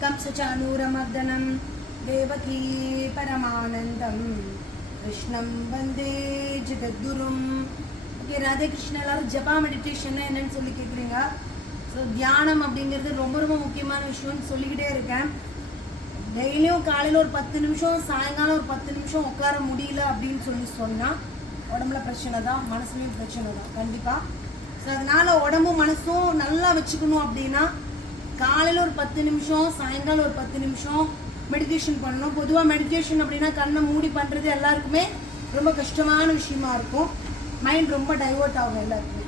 कंसचानूरमर्दनं देवकी परमानन्दं कृष्णं वन्दे ஜெகத்குரும் ஓகே ராதே கிருஷ்ணா எல்லாரும் ஜபா மெடிடேஷன் என்னன்னு சொல்லி கேட்குறீங்க ஸோ தியானம் அப்படிங்கிறது ரொம்ப ரொம்ப முக்கியமான விஷயம்னு சொல்லிக்கிட்டே இருக்கேன் டெய்லியும் காலையில் ஒரு பத்து நிமிஷம் சாயங்காலம் ஒரு பத்து நிமிஷம் உட்கார முடியல அப்படின்னு சொல்லி சொன்னால் உடம்புல பிரச்சனை தான் மனசுலையும் பிரச்சனை தான் கண்டிப்பாக ஸோ அதனால் உடம்பும் மனசும் நல்லா வச்சுக்கணும் அப்படின்னா காலையில் ஒரு பத்து நிமிஷம் சாயங்காலம் ஒரு பத்து நிமிஷம் மெடிடேஷன் பண்ணணும். பொதுவாக மெடிடேஷன் அப்படின்னா கண்ணை மூடி பண்ணுறது எல்லாருக்குமே ரொம்ப கஷ்டமான விஷயமா இருக்கும். மைண்ட் ரொம்ப டைவர்ட் ஆகும் எல்லாருக்குமே.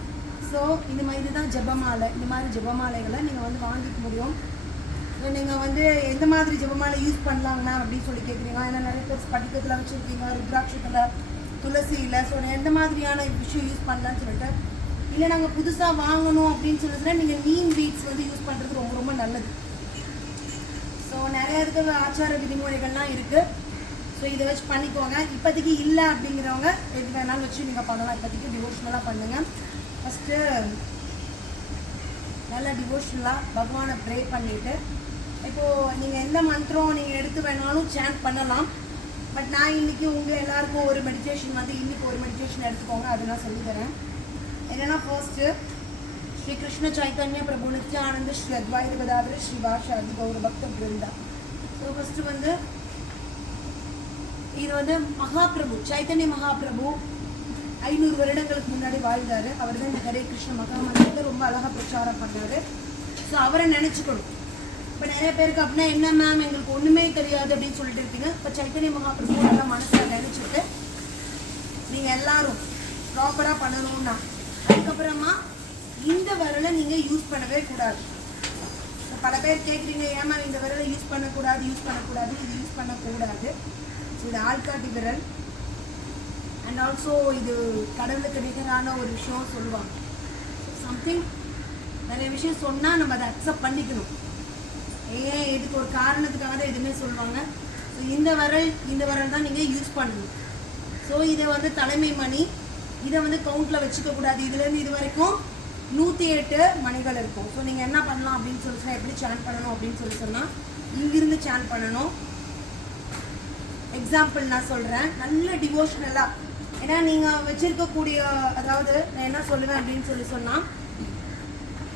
ஸோ இந்த மாதிரி இதுதான் ஜபமாலை. இந்த மாதிரி ஜபமாலைகளை நீங்கள் வந்து வாங்கிக்க முடியும். நீங்கள் வந்து எந்த மாதிரி ஜபமாலை யூஸ் பண்ணலாங்கண்ணா அப்படின்னு சொல்லி கேட்குறீங்க ஏன்னா நிறைய பேர் ஸ்படிக்கத்தில் வச்சுருக்கீங்க ருத்ராட்சத்தில் துளசியில். ஸோ எந்த மாதிரியான விஷயம் யூஸ் பண்ணலான்னு சொல்லிட்டு இல்லை நாங்கள் புதுசாக வாங்கணும் அப்படின்னு சொல்லுறதுல நீங்கள் மீன் பீட்ஸ் வந்து யூஸ் பண்ணுறது ரொம்ப ரொம்ப நல்லது. ஸோ நிறைய இருக்கிற ஆச்சார விதிமுறைகள்லாம் இருக்குது ஸோ இதை வச்சு பண்ணிக்கோங்க. இப்போதைக்கு இல்லை அப்படிங்கிறவங்க எது வேணாலும் வச்சு நீங்கள் பண்ணலாம். இப்போதைக்கு டிவோஷனலாக பண்ணுங்கள் ஃபஸ்ட்டு நல்லா டிவோஷனலாக பகவானை ப்ரே பண்ணிவிட்டு இப்போது நீங்கள் எந்த மந்திரம் நீங்கள் எடுத்து வேணாலும் சேன் பண்ணலாம். பட் நான் இன்றைக்கி உங்கள் எல்லாருக்கும் ஒரு மெடிடேஷன் வந்து இன்றைக்கி ஒரு மெடிடேஷன் எடுத்துக்கோங்க. அது நான் சொல்லித் என்னன்னா ஃபர்ஸ்ட்டு ஸ்ரீ கிருஷ்ண சைத்தன்ய பிரபு நித்யானந்த் ஸ்ரீ அத்வைத கதாதர ஸ்ரீ பாஷாதி கௌர பக்த பிருந்தா. ஸோ ஃபஸ்ட்டு வந்து இது வந்து மகாபிரபு சைத்தன்ய மகாபிரபு ஐநூறு வருடங்களுக்கு முன்னாடி வாழ்ந்தாரு. அவர் தான் இந்த ஹரே கிருஷ்ண மகாமந்திரத்தை ரொம்ப அழகாக பிரச்சாரம் பண்ணாரு. ஸோ அவரை நினச்சிக்கணும். இப்போ நிறைய பேருக்கு அப்படின்னா என்ன மேம் எங்களுக்கு ஒன்றுமே தெரியாது அப்படின்னு சொல்லிட்டு இருக்கீங்க. இப்போ சைத்தன்ய மகாபிரபு நல்லா மனசில் நினச்சிட்டு நீங்கள் எல்லாரும் ப்ராப்பராக பண்ணணும்னா அதுக்கப்புறமா இந்த விரலை நீங்கள் யூஸ் பண்ணவே கூடாது. பல பேர் கேட்குறீங்க ஏமா இந்த விரலை யூஸ் பண்ணக்கூடாது யூஸ் பண்ணக்கூடாது இது யூஸ் பண்ணக்கூடாது. இது ஆள்காட்டி விரல். அண்ட் ஆல்சோ இது கடவுளுக்கு நிகரான ஒரு விஷயம் சொல்லுவாங்க. சம்திங் நிறைய விஷயம் சொன்னால் நம்ம அதை அக்செப்ட் பண்ணிக்கணும். ஏன் இதுக்கு ஒரு காரணத்துக்காக தான் எதுவுமே சொல்லுவாங்க. ஸோ இந்த விரல் இந்த விரல் தான் நீங்கள் யூஸ் பண்ணணும். ஸோ இதை வந்து தலைமை மணி இதை வந்து கவுண்டில் வச்சுக்க கூடாது. இதுலேருந்து இது வரைக்கும் நூற்றி எட்டு மணிகள் இருக்கும். ஸோ நீங்கள் என்ன பண்ணலாம் அப்படின்னு சொல்லி சொன்னால் எப்படி சேன் பண்ணணும் அப்படின்னு சொல்லி சொன்னால் இங்கிருந்து சேன் பண்ணணும். எக்ஸாம்பிள் நான் சொல்கிறேன் நல்ல டிவோஷனலாக ஏன்னா நீங்கள் வச்சுருக்கக்கூடிய அதாவது நான் என்ன சொல்லுவேன் அப்படின்னு சொல்லி சொன்னால்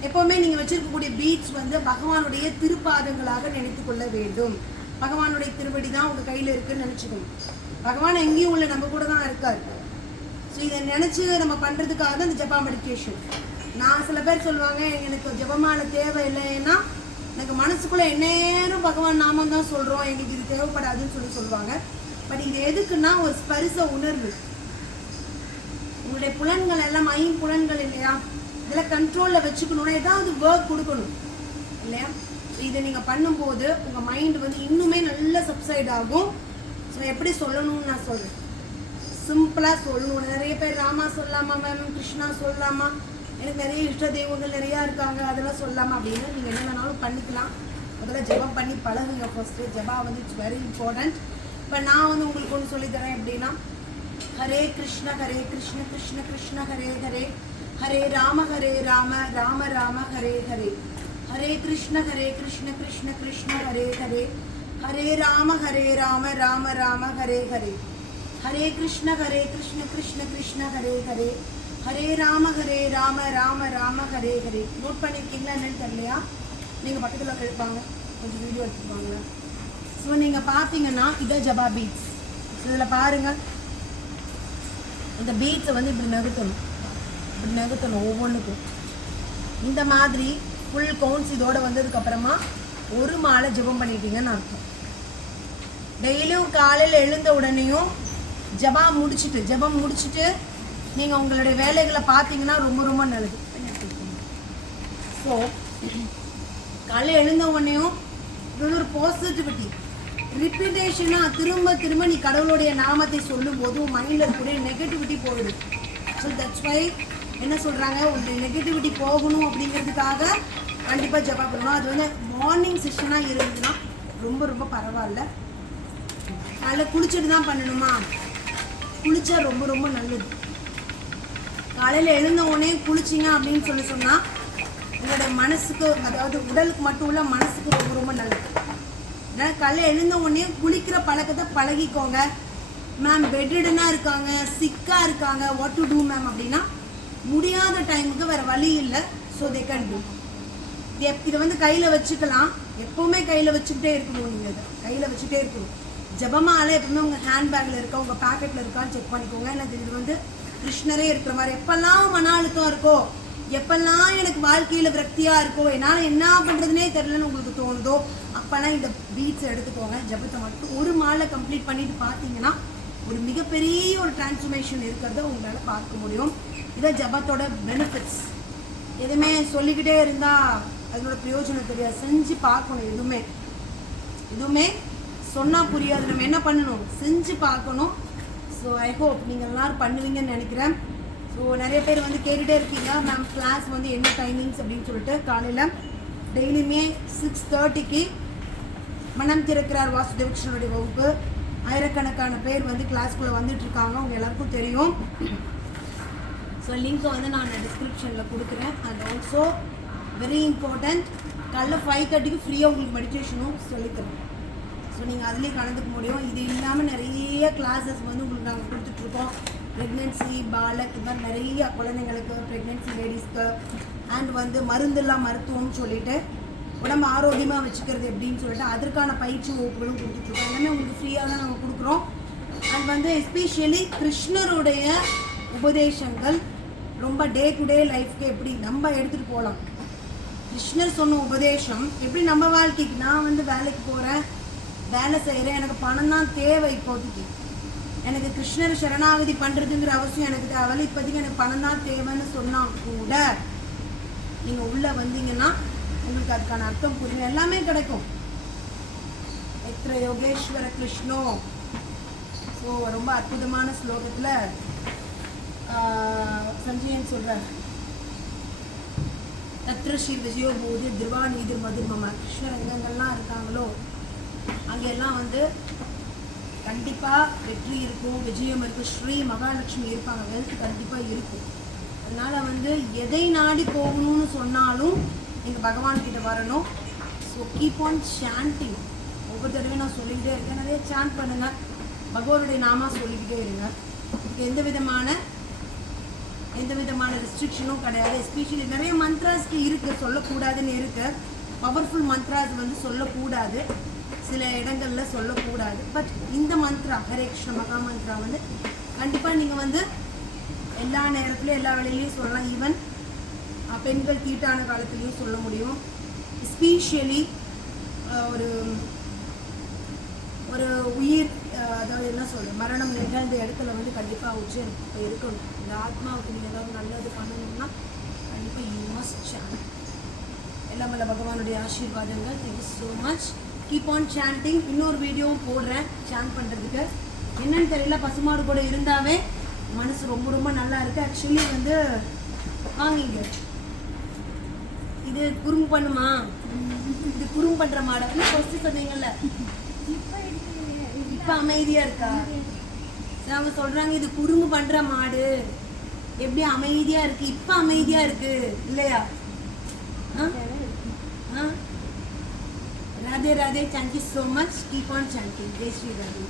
எப்போவுமே நீங்கள் வச்சுருக்கக்கூடிய பீச் வந்து பகவானுடைய திருப்பாதங்களாக நினைத்து கொள்ள வேண்டும். பகவானுடைய திருவடி தான் உங்கள் கையில் இருக்குன்னு நினச்சிக்கணும். பகவான் எங்கேயும் உள்ள நம்ம கூட தான் இருக்காரு. ஸோ இதை நினச்சி நம்ம பண்ணுறதுக்காக தான் இந்த ஜப்பா மெடிடேஷன் நான் சில பேர் சொல்லுவாங்க எனக்கு ஜபமான தேவை இல்லைன்னா எனக்கு மனசுக்குள்ளே எந்நேரம் பகவான் நாமம் தான் சொல்கிறோம் எங்களுக்கு இது தேவைப்படாதுன்னு சொல்லி சொல்லுவாங்க. பட் இது எதுக்குன்னா ஒரு ஸ்பரிச உணர்வு. உங்களுடைய புலன்கள் எல்லாம் ஐம்புலன்கள் இல்லையா? இதெல்லாம் கண்ட்ரோலில் வச்சுக்கணும்னா ஏதாவது ஒர்க் கொடுக்கணும். இல்லையா? ஸோ இதை நீங்கள் பண்ணும்போது உங்கள் மைண்ட் வந்து இன்னுமே நல்ல சப்சைட் ஆகும். ஸோ எப்படி சொல்லணும்னு நான் சொல்கிறேன் சிம்பிளாக சொல்லணும். நிறைய பேர் ராமா சொல்லலாமா மேம் கிருஷ்ணா சொல்லலாமா எனக்கு நிறைய இஷ்ட தெய்வங்கள் நிறையா இருக்காங்க. அதெல்லாம் சொல்லலாமா அப்படின்னு நீங்கள் என்ன வேணாலும் பண்ணிக்கலாம். முதல்ல ஜெபம் பண்ணி பழகுங்க ஃபஸ்ட்டு ஜெபா வந்து இட்ஸ் வெரி இம்பார்ட்டண்ட் இப்போ நான் வந்து உங்களுக்கு ஒன்று சொல்லித்தரேன் எப்படின்னா ஹரே கிருஷ்ண ஹரே கிருஷ்ண கிருஷ்ண கிருஷ்ண ஹரே ஹரே. ஹரே ராம ஹரே ராம ராம ராம ஹரே ஹரே. ஹரே கிருஷ்ண ஹரே கிருஷ்ண கிருஷ்ண கிருஷ்ண ஹரே ஹரே. ஹரே ராம ஹரே ராம ராம ராம ஹரே ஹரே. ஹரே கிருஷ்ண ஹரே கிருஷ்ண கிருஷ்ண கிருஷ்ண ஹரே ஹரே. ஹரே ராம ஹரே ராம ராம ராம ஹரே ஹரே. நோட் பண்ணியிருக்கீங்களா என்னன்னு தெரியலையா? நீங்கள் பக்கத்தில் இருப்பாங்க கொஞ்சம் வீடியோ எடுத்துப்பாங்க. ஸோ நீங்கள் பார்த்தீங்கன்னா இதை ஜபா பீட்ஸ் இதில் பாருங்கள் இந்த பீட்ஸை வந்து இப்படி நகர்த்தணும். இப்படி நகர்த்தணும் ஒவ்வொன்றுக்கும் இந்த மாதிரி ஃபுல் கவுண்ட்ஸ் இதோட வந்ததுக்கப்புறமா ஒரு மாலை ஜெபம் பண்ணிட்டீங்கன்னு அர்த்தம். டெய்லியும் காலையில் எழுந்த உடனேயும் ஜபா முடிச்சுட்டு ஜெபம் முடிச்சுட்டு நீங்கள் உங்களுடைய வேலைகளை பார்த்தீங்கன்னா ரொம்ப ரொம்ப நல்லது. ஸோ காலையில் எழுந்த உடனேயும் இது ஒரு பாசிட்டிவிட்டி ரிப்பீட்டேஷனாக திரும்ப திரும்ப நீ கடவுளுடைய நாமத்தை சொல்லும்போது உன் மைண்டில் இருக்கக்கூடிய நெகட்டிவிட்டி போயிடுது ஸோ தட்ஸ் வை என்ன சொல்கிறாங்க உங்களுடைய நெகட்டிவிட்டி போகணும் அப்படிங்கிறதுக்காக கண்டிப்பாக ஜபா பண்ணணும். அது வந்து மார்னிங் செஷனாக இருந்ததுன்னா ரொம்ப ரொம்ப பரவாயில்ல. அதில் குளிச்சுட்டு தான் பண்ணணுமா? குளிச்சா ரொம்ப ரொம்ப நல்லது. காலையில் எழுந்த உடனே குளிச்சிங்க அப்படின்னு சொல்லி சொன்னால் உங்களோட மனசுக்கு அதாவது உடலுக்கு மட்டும் இல்லை மனசுக்கு ரொம்ப ரொம்ப நல்லது. அதனால் காலையில் எழுந்த உடனே குளிக்கிற பழக்கத்தை பழகிக்கோங்க. மேம் பெட்ரிடனாக இருக்காங்க சிக்காக இருக்காங்க வாட் டு டூ மேம் அப்படின்னா முடியாத டைமுக்கு வேறு வழி இல்லை ஸோ தே கேன் டூ இதை வந்து கையில் வச்சுக்கலாம். எப்போவுமே கையில் வச்சுக்கிட்டே இருக்கணும் நீங்கள் இதை. கையில் வச்சுக்கிட்டே இருக்கணும். ஜபமாலை எப்பவுமே உங்கள் ஹேண்ட்பேக்கில் இருக்கா உங்கள் பேக்கெட்டில் இருக்கான்னு செக் பண்ணிக்கோங்க. எனக்கு இது வந்து கிருஷ்ணரே இருக்கிற மாதிரி எப்பெல்லாம் மன அழுத்தம் இருக்கோ எப்பெல்லாம் எனக்கு வாழ்க்கையில் விரக்தியாக இருக்கோ என்னால் என்ன பண்ணுறதுனே தெரிலன்னு உங்களுக்கு தோணுதோ அப்போல்லாம் இந்த பீட்ஸ் எடுத்துக்கோங்க. ஜபத்தை மட்டும் ஒரு மாலை கம்ப்ளீட் பண்ணிட்டு பார்த்தீங்கன்னா ஒரு மிகப்பெரிய ஒரு டிரான்ஸ்ஃபர்மேஷன் இருக்கிறத உங்களால் பார்க்க முடியும். இதான் ஜபத்தோட பெனிஃபிட்ஸ் எதுவுமே சொல்லிக்கிட்டே இருந்தால் அதனோட பிரயோஜனம் தெரியாது. செஞ்சு பார்க்கணும் எதுவுமே. எதுவுமே சொன்னால் புரியாது. நம்ம என்ன பண்ணணும்? செஞ்சு பார்க்கணும். ஸோ ஐ ஹோப் நீங்கள் எல்லோரும் பண்ணுவீங்கன்னு நினைக்கிறேன். ஸோ நிறைய பேர் வந்து கேட்டுகிட்டே இருக்கீங்க. மேம் கிளாஸ் வந்து என்ன டைமிங்ஸ் அப்படின்னு சொல்லிட்டு காலையில் டெய்லியுமே சிக்ஸ் தேர்ட்டிக்கு மனம் திறக்கிறார் வாசுதேவகிருஷ்ணனுடைய வகுப்பு. ஆயிரக்கணக்கான பேர் வந்து கிளாஸ்க்குள்ளே வந்துட்டுருக்காங்க. உங்கள் எல்லாருக்கும் தெரியும். ஸோ லிங்க்கை வந்து நான் டிஸ்கிரிப்ஷனில் கொடுக்குறேன். அண்ட் ஆல்சோ வெரி இம்பார்ட்டண்ட் காலைல ஃபைவ் தேர்ட்டிக்கு ஃப்ரீயாக உங்களுக்கு மெடிடேஷனும் சொல்லித்தரேன். ஸோ நீங்கள் அதுலேயும் கலந்துக்க முடியும். இது இல்லாமல் நிறைய கிளாஸஸ் வந்து உங்களுக்கு நாங்கள் கொடுத்துட்ருக்கோம். ப்ரெக்னென்சி பாலக் இது மாதிரி நிறைய குழந்தைங்களுக்கு ப்ரெக்னென்சி லேடிஸ்க்கு அண்ட் வந்து மருந்தில்லா மருத்துவம்னு சொல்லிட்டு உடம்பு ஆரோக்கியமாக வச்சுக்கிறது எப்படின்னு சொல்லிட்டு அதற்கான பயிற்சி வகுப்புகளும் கொடுத்துட்ருக்கோம். எல்லாமே உங்களுக்கு ஃப்ரீயாக தான் நாங்கள் கொடுக்குறோம். அண்ட் வந்து எஸ்பெஷலி கிருஷ்ணருடைய உபதேசங்கள் ரொம்ப டே டு டே லைஃப்க்கு எப்படி நம்ம எடுத்துகிட்டு போகலாம். கிருஷ்ணர் சொன்ன உபதேசம் எப்படி நம்ம வாழ்க்கைக்கு நான் வந்து வேலைக்கு போகிறேன் வேலை செய்கிறேன் எனக்கு பணம் தான் தேவை இப்போதைக்கு. எனக்கு கிருஷ்ணர் சரணாகதி பண்ணுறதுங்கிற அவசியம் எனக்கு தேவை. இப்போதைக்கு எனக்கு பணம் தான் தேவைன்னு சொன்னால் கூட நீங்கள் உள்ளே வந்தீங்கன்னா உங்களுக்கு அதுக்கான அர்த்தம் புரியும். எல்லாமே கிடைக்கும். எத்திர யோகேஸ்வர கிருஷ்ணோ. ஸோ ரொம்ப அற்புதமான ஸ்லோகத்தில் சஞ்சயன் சொல்கிறார் தத்ர ஸ்ரீ விஜயோ போது திருவா கிருஷ்ணர் எங்கெங்கெல்லாம் இருக்காங்களோ அங்கெல்லாம் வந்து கண்டிப்பாக வெற்றி இருக்கும் விஜயம் இருக்கும் ஸ்ரீ மகாலட்சுமி இருப்பாங்க. வெல்த் கண்டிப்பாக இருக்கும். அதனால் வந்து எதை நாடி போகணும்னு சொன்னாலும் நீங்கள் பகவான் கிட்ட வரணும். ஸோ கீப் ஆன் சாண்டிங் ஒவ்வொரு தடவையும் நான் சொல்லிக்கிட்டே இருக்கேன். நிறைய சாண்ட் பண்ணுங்கள் பகவானுடைய நாமா சொல்லிக்கிட்டே இருங்க. எந்த விதமான எந்த விதமான ரெஸ்ட்ரிக்ஷனும் கிடையாது. எஸ்பெஷலி நிறைய மந்த்ராஸ்க்கு இருக்குது சொல்லக்கூடாதுன்னு இருக்குது பவர்ஃபுல் மந்த்ராஸ் வந்து சொல்லக்கூடாது. சில இடங்கள்ல சொல்லக்கூடாது. பட் இந்த மந்த்ரா ஹரே கிருஷ்ண மகா மந்த்ரா வந்து கண்டிப்பாக நீங்கள் வந்து எல்லா நேரத்துலையும் எல்லா வேலையிலையும் சொல்லலாம். ஈவன் பெண்கள் தீட்டான காலத்துலேயும் சொல்ல முடியும். ஸ்பீஷியலி ஒரு ஒரு உயிர் அதாவது என்ன சொல்றது மரணம் நிகழ்ந்த இடத்துல வந்து கண்டிப்பாக உச்சரிப்பு இருக்கணும். இந்த ஆத்மாவுக்கு நீங்கள் ஏதாவது நல்லது பண்ணணும்னா கண்டிப்பாக யூ மஸ்ட் சேனல் எல்லாம் வல்ல பகவானுடைய ஆசீர்வாதங்கள். Thank you so much keep on chanting இன்னொரு வீடியோவும் போடுறேன். சாண்ட் பண்ணுறதுக்கு என்னன்னு தெரியல. பசுமாடு கூட இருந்தாவே மனசு ரொம்ப ரொம்ப நல்லா இருக்கு. ஆக்சுவலி வந்து வாங்கிங்க இது குறும்பு பண்ணுமா? இது குறும்பு பண்ற மாடை. ஃபர்ஸ்ட் சொன்னீங்கல்ல? இப்ப அமைதியா இருக்கா? அவங்க சொல்றாங்க இது குறும்பு பண்ற மாடு. எப்படி அமைதியா இருக்கு? இப்ப அமைதியா இருக்கு. இல்லையா? ஆ? ஆ? Radhe Radhe thank you so much keep on chanting Jai Shri Radhe